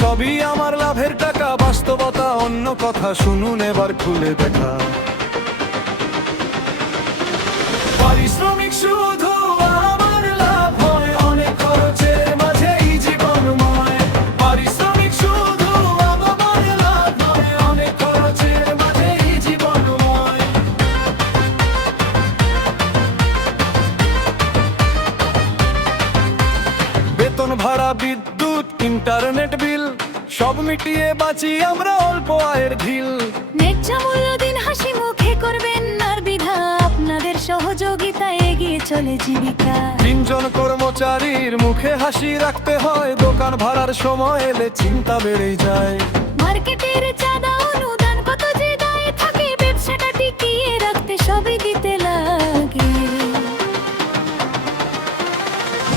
সবই আমার লাভের টাকা, বাস্তবতা অন্য কথা, শুনুন এবার খুলে দেখা। পারিশ্রমিক শুধু আমার লাভ হয়, অনেক খরচের মাঝেই জীবনময়। পারিশ্রমিক শুধু আমার লাভ হয়, অনেক খরচের মাঝেই জীবনময়। বেতন ভাড়া, বিদ্যুৎ, ইন্টারনেট বিল সব মিটিয়ে বাঁচি আমরা অল্প আয়ের ঢিল। ন্যায্য মূল্য দিন হাসি মুখে করবেন আর বিধা, আপনাদের সহযোগিতায় এগিয়ে চলে জীবিকা। 3 জন কর্মচারীর মুখে হাসি রাখতে হয়, দোকান ভাড়ার সময় এলে চিন্তা বেড়ে যায়। মার্কেটের চাঁদা অনুদান কত যে দায় থাকে, ব্যবসাটা টিকিয়ে রাখতে সবই দিতে লাগে।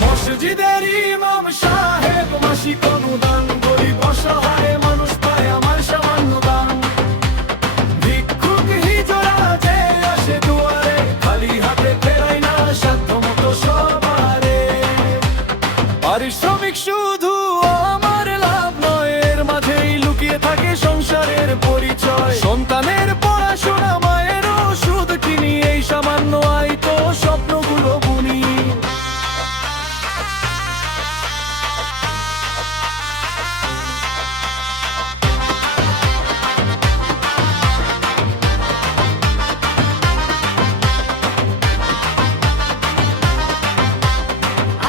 মসজিদের ইমাম সাহেব মাসিক অনুদান, গরিব অসহায় মানুষ পায় আমার সামান্য দান। ভিক্ষুক হিজড়া যে আসে দুয়ারে, খালি হাতে ফেরাই না সাধ্য মতো সবারে। পারিশ্রমিক শুধু আমার লাভ নয়, এর মাঝেই লুকিয়ে থাকে সংসারের পরিচয়। সন্তানের পড়াশোনা, মায়ের ওষুধ কিনি, এই সামান্য আয় তো স্বপ্নগুলো বুনি।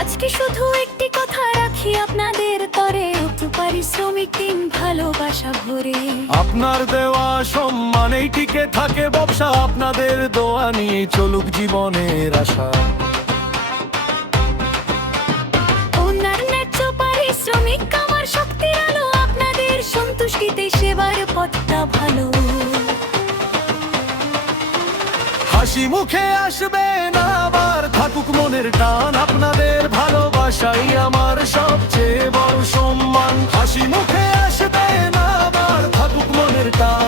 আজকে শুধু একটি কথা রাখি আপনাদের তরে, একটু পারিশ্রমিক দিন ভালোবাসা ভরে। আপনার দেওয়া সম্মানেই টিকে থাকে ব্যবসা, আপনাদের দোয়া নিয়ে চলুক জীবনের আশা। ওনার ন্যায্য পারিশ্রমিক আমার শক্তির আলো, আপনাদের সন্তুষ্টিতে সেবার পথটা ভালো। হাসি মুখে আসবে না আবার, থাকুক মনের টান, আপনাদের ভালোবাসাই আমার সবচেয়ে বড় সম্মান। হাসি মুখে আসবে না আবার, থাকুক মনের টান।